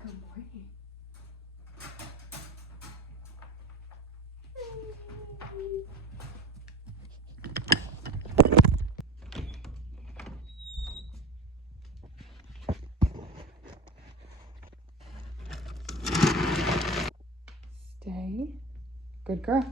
Good morning. Stay. Good girl.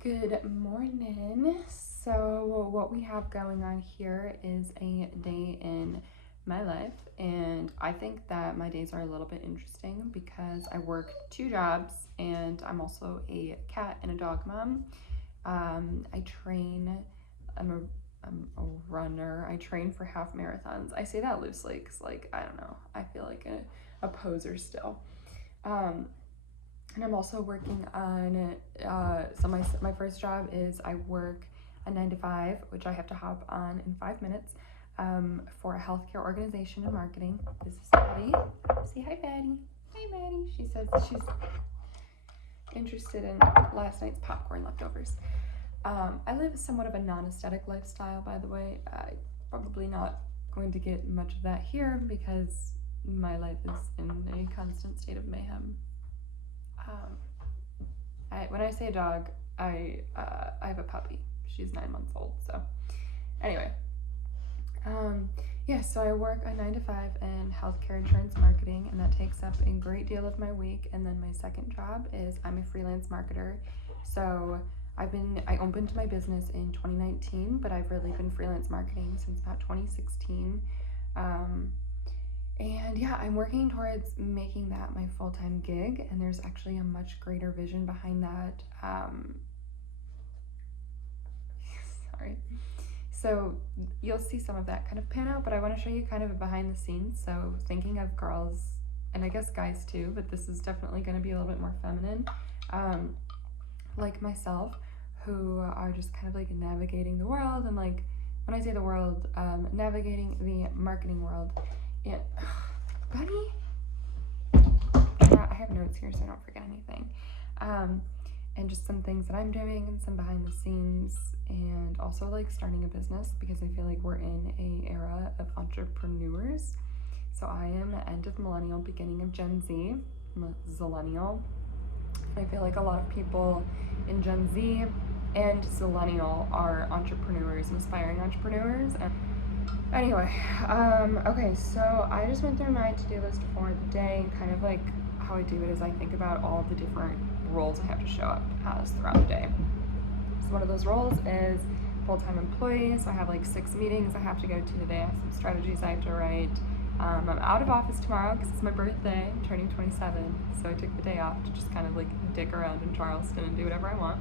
Good morning. So what we have going on here is a day in my life, and I think that my days are a little bit interesting because I work 2 jobs and I'm also a cat and a dog mom. I train, I'm a runner. I train for half marathons. I say that loosely because, like, I don't know, I feel like a poser still. And I'm also working on, so my first job is I work a 9 to 5, which I have to hop on in 5 minutes, for a healthcare organization in marketing. This is Patty. Say hi, Patty. Hi, Patty. She says she's interested in last night's popcorn leftovers. I live somewhat of a non-aesthetic lifestyle, by the way. Probably not going to get much of that here because my life is in a constant state of mayhem. When I say a dog, I have a puppy. She's 9 months old. So anyway, yeah, so I work a 9 to 5 in healthcare insurance marketing, and that takes up a great deal of my week. And then my second job is I'm a freelance marketer. So I opened my business in 2019, but I've really been freelance marketing since about 2016. And yeah, I'm working towards making that my full-time gig, and there's actually a much greater vision behind that. Sorry. So you'll see some of that kind of pan out, but I want to show you kind of behind the scenes. So thinking of girls, and I guess guys too, but this is definitely going to be a little bit more feminine, like myself, who are just kind of like navigating the world. And like, when I say the world, navigating the marketing world. Yeah, buddy. I have notes here so I don't forget anything. And just some things that I'm doing and some behind the scenes, and also like starting a business because I feel like we're in an era of entrepreneurs. So I am the end of millennial, beginning of Gen Z. I'm a zillennial. I feel like a lot of people in Gen Z and zillennial are entrepreneurs and aspiring entrepreneurs. Anyway, okay, so I just went through my to-do list for the day, and kind of like how I do it is I think about all the different roles I have to show up as throughout the day. So one of those roles is full-time employee, so I have like 6 meetings I have to go to today. I have some strategies I have to write. I'm out of office tomorrow because it's my birthday. I'm turning 27, so I took the day off to just kind of like dick around in Charleston and do whatever I want.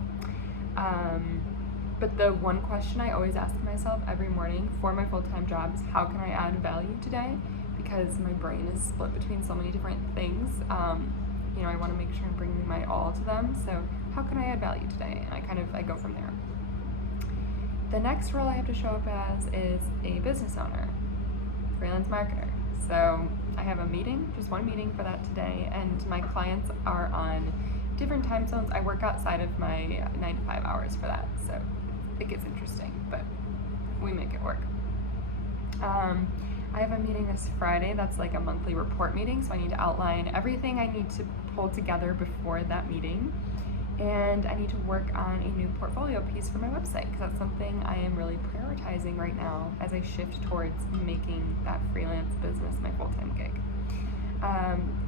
But the one question I always ask myself every morning for my full-time job is, how can I add value today? Because my brain is split between so many different things. You know, I want to make sure I'm bringing my all to them. So how can I add value today? And I go from there. The next role I have to show up as is a business owner, freelance marketer. So I have a meeting, just one meeting for that today, and my clients are on different time zones. I work outside of my 9 to 5 hours for that, so it gets interesting, but we make it work. I have a meeting this Friday that's like a monthly report meeting, so I need to outline everything I need to pull together before that meeting, and I need to work on a new portfolio piece for my website because that's something I am really prioritizing right now as I shift towards making that freelance business my full-time gig.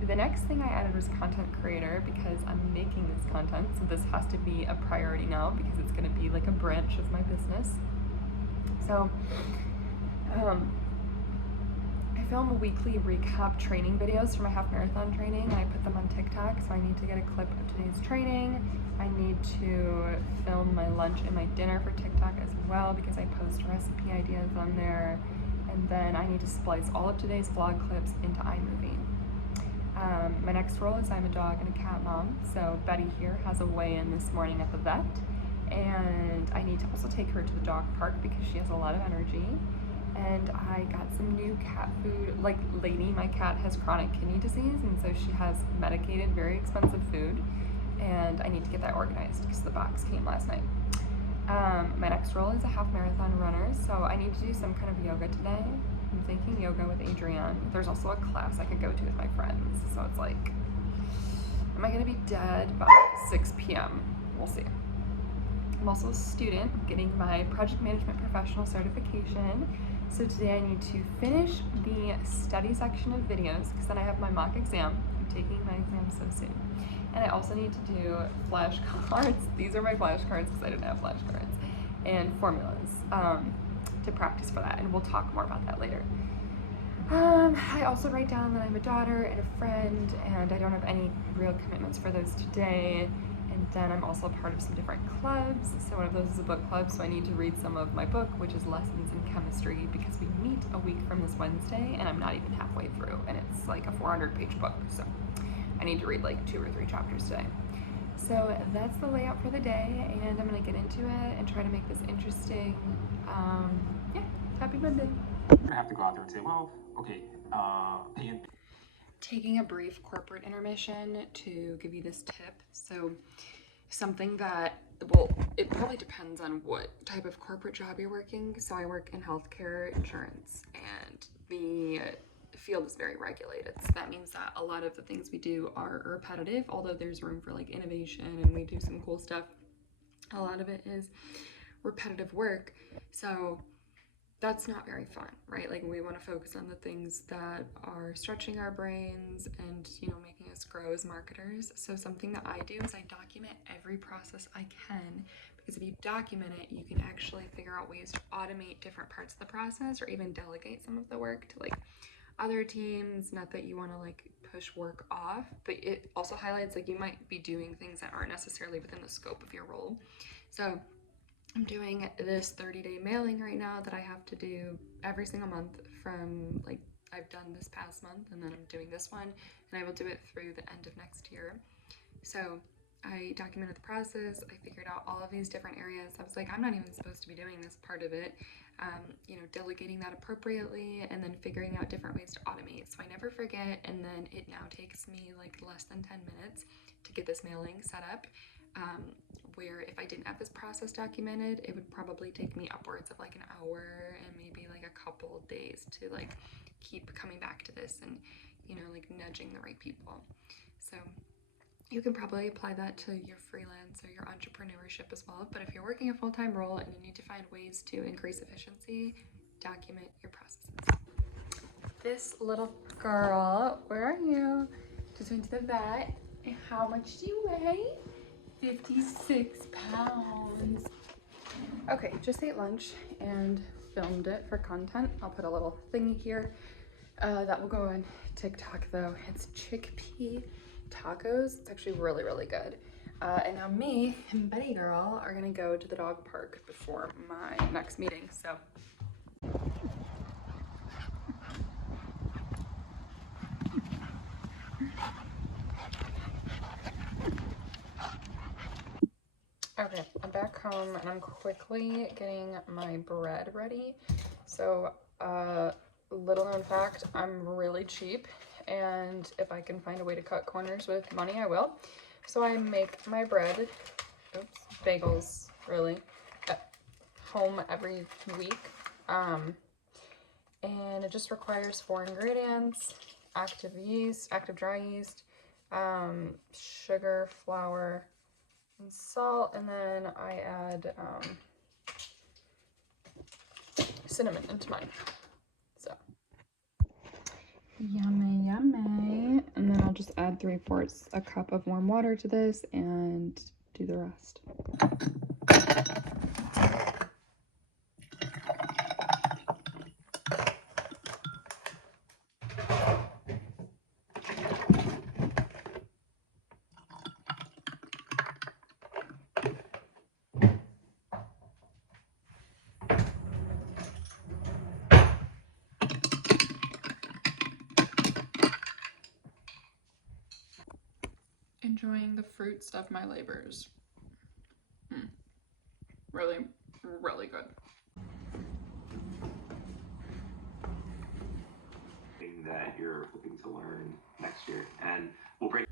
The next thing I added was content creator because I'm making this content, so this has to be a priority now because it's going to be like a branch of my business. So I film weekly recap training videos for my half marathon training, and I put them on TikTok, so I need to get a clip of today's training. I need to film my lunch and my dinner for TikTok as well because I post recipe ideas on there. and then I need to splice all of today's vlog clips into iMovie. My next role is I'm a dog and a cat mom, so Betty here has a weigh-in this morning at the vet, and I need to also take her to the dog park because she has a lot of energy. And I got some new cat food. Like Lady, my cat, has chronic kidney disease, and so she has medicated, very expensive food, and I need to get that organized because the box came last night. My next role is a half marathon runner, so I need to do some kind of yoga today. I'm thinking yoga with Adrienne. There's also a class I could go to with my friends, so it's like, am I gonna be dead by 6 p.m.? We'll see. I'm also a student getting my project management professional certification. So today I need to finish the study section of videos because then I have my mock exam. I'm taking my exam so soon. And I also need to do flashcards. These are my flashcards because I didn't have flashcards. And formulas to practice for that. And we'll talk more about that later. I also write down that I'm a daughter and a friend, and I don't have any real commitments for those today. And then I'm also part of some different clubs. So one of those is a book club, so I need to read some of my book, which is Lessons in Chemistry, because we meet a week from this Wednesday, and I'm not even halfway through, and it's like a 400-page book, so I need to read like 2 or 3 chapters today. So that's the layout for the day, and I'm gonna get into it and try to make this interesting. Yeah, happy Monday. You're gonna have to go out there and say, well, okay, Taking a brief corporate intermission to give you this tip. So something that, well, it probably depends on what type of corporate job you're working. So I work in healthcare insurance, and the field is very regulated. So that means that a lot of the things we do are repetitive, although there's room for like innovation and we do some cool stuff. A lot of it is repetitive work. So that's not very fun, right? Like we want to focus on the things that are stretching our brains and, you know, making us grow as marketers. So something that I do is I document every process I can, because if you document it, you can actually figure out ways to automate different parts of the process or even delegate some of the work to like other teams. Not that you want to like push work off, but it also highlights like you might be doing things that aren't necessarily within the scope of your role. So I'm doing this 30-day mailing right now that I have to do every single month from, like, I've done this past month, and then I'm doing this one, and I will do it through the end of next year. So I documented the process. I figured out all of these different areas. I was like, I'm not even supposed to be doing this part of it. You know, delegating that appropriately and then figuring out different ways to automate. So I never forget, and then it now takes me like less than 10 minutes to get this mailing set up. Where if I didn't have this process documented, it would probably take me upwards of like an hour and maybe like a couple days to like keep coming back to this and, you know, like nudging the right people. So you can probably apply that to your freelance or your entrepreneurship as well. But if you're working a full-time role and you need to find ways to increase efficiency, document your processes. This little girl, where are you? Just went to the vet. How much do you weigh? 56 pounds. Okay, just ate lunch and filmed it for content. I'll put a little thingy here. That will go on TikTok though. It's chickpea tacos. It's actually really, really good. And now me and Betty girl are gonna go to the dog park before my next meeting, so. Okay, I'm back home and I'm quickly getting my bread ready. So, little known fact, I'm really cheap, and if I can find a way to cut corners with money, I will. So I make my bread, bagels, really, at home every week. And it just requires 4 ingredients: active dry yeast, sugar, flour, and salt, and then I add cinnamon into mine. So yummy, yummy. And then I'll just add 3/4 a cup of warm water to this and do the rest. enjoying the fruits of my labors. Really, really good. That you're hoping to learn next year, and we'll break.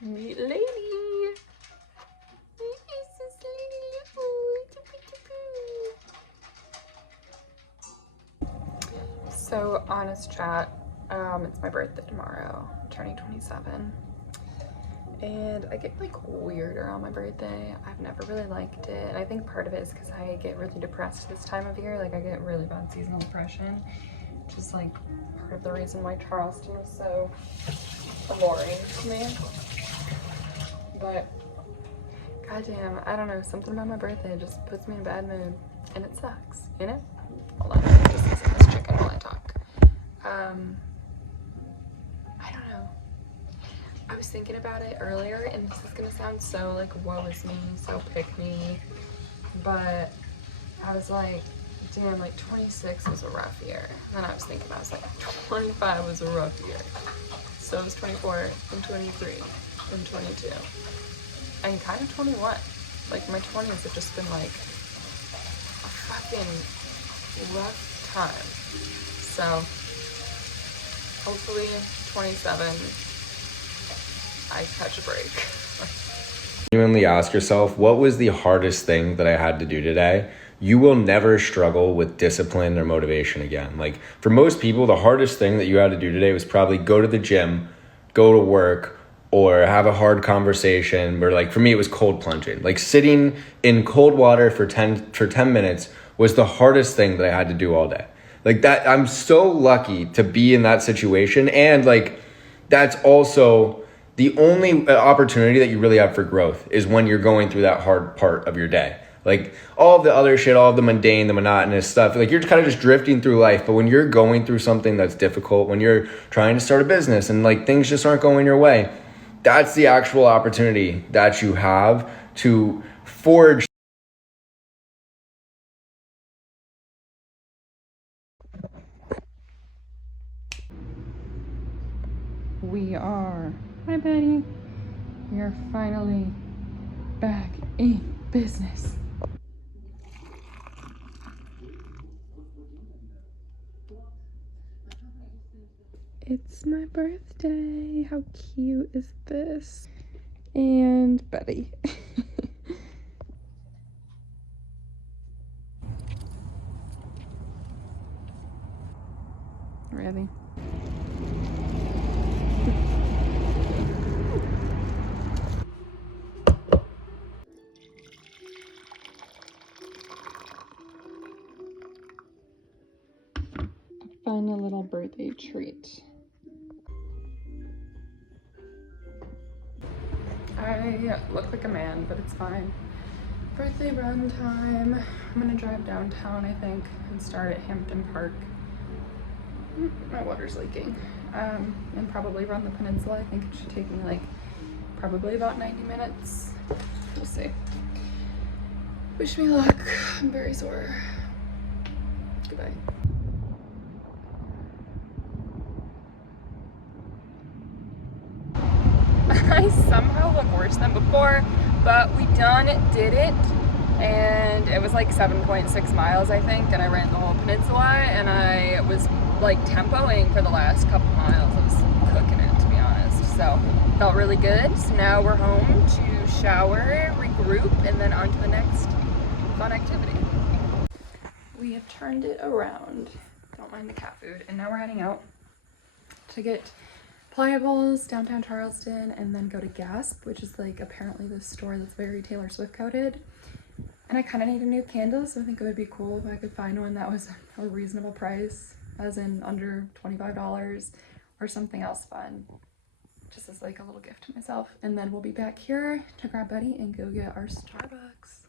Neat lady. So, honest chat, it's my birthday tomorrow, I'm turning 27. And I get like weirder on my birthday. I've never really liked it. And I think part of it is because I get really depressed this time of year. Like I get really bad seasonal depression, which is like part of the reason why Charleston is so alluring to me. But goddamn, I don't know, something about my birthday just puts me in a bad mood. And it sucks, you know? Hold on, I'm just eating this chicken while I talk. I don't know. I was thinking about it earlier, and this is gonna sound so like woe is me, so pick me, but I was like, damn, like 26 was a rough year. And then I was thinking, I was like, 25 was a rough year. So it was 24 and 23 and 22 and kind of 21. Like my 20s have just been like a fucking rough time. So hopefully 27 I catch a break. Genuinely ask yourself, what was the hardest thing that I had to do today? You will never struggle with discipline or motivation again. Like for most people, the hardest thing that you had to do today was probably go to the gym, go to work, or have a hard conversation. Or like for me, it was cold plunging. Like sitting in cold water for 10 minutes was the hardest thing that I had to do all day. Like that, I'm so lucky to be in that situation. And like, that's also the only opportunity that you really have for growth is when you're going through that hard part of your day. Like all of the other shit, all of the mundane, the monotonous stuff, like you're kind of just drifting through life. But when you're going through something that's difficult, when you're trying to start a business and like things just aren't going your way, that's the actual opportunity that you have to forge. We are, hi Betty, we are finally back in business. It's my birthday, how cute is this? And Betty. Really? Fun little birthday treat. I look like a man, but it's fine. Birthday run time. I'm gonna drive downtown, I think, and start at Hampton Park. My water's leaking. And probably run the peninsula. I think it should take me like probably about 90 minutes. We'll see. Wish me luck. I'm very sore. Goodbye. I somehow look worse than before, but we done did it, and it was like 7.6 miles, I think, and I ran the whole peninsula, and I was like tempoing for the last couple miles. I was cooking it, to be honest, so felt really good. So now we're home to shower, regroup, and then on to the next fun activity. We have turned it around, don't mind the cat food, and now we're heading out to get Pliables downtown Charleston, and then go to Gasp, which is like apparently this store that's very Taylor Swift coded. And I kind of need a new candle, so I think it would be cool if I could find one that was a reasonable price, as in under $25, or something else fun, just as like a little gift to myself. And then we'll be back here to grab Betty and go get our Starbucks.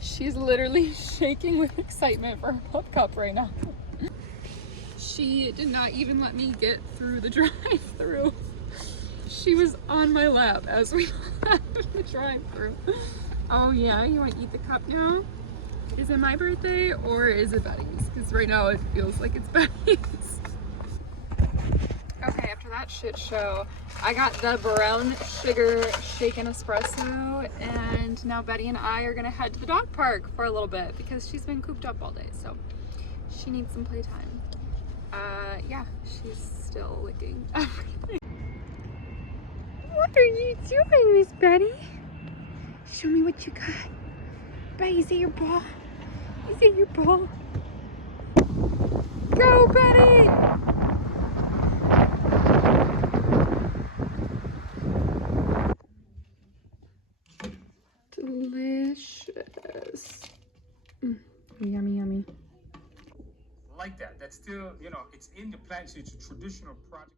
She's literally shaking with excitement for her pup cup right now. She did not even let me get through the drive-thru. She was on my lap as we left the drive-thru. Oh yeah, you want to eat the cup now? Is it my birthday or is it Betty's? Because right now it feels like it's Betty's. Okay, after that shit show, I got the brown sugar shaken espresso, and now Betty and I are gonna head to the dog park for a little bit because she's been cooped up all day, so she needs some playtime. Yeah, she's still licking everything. What are you doing, Miss Betty? Show me what you got. Betty, is it your ball? Is it your ball? Go, Betty! Delicious. Yummy, yummy. Like that. That's still, you know, it's in the plan, so it's a traditional project.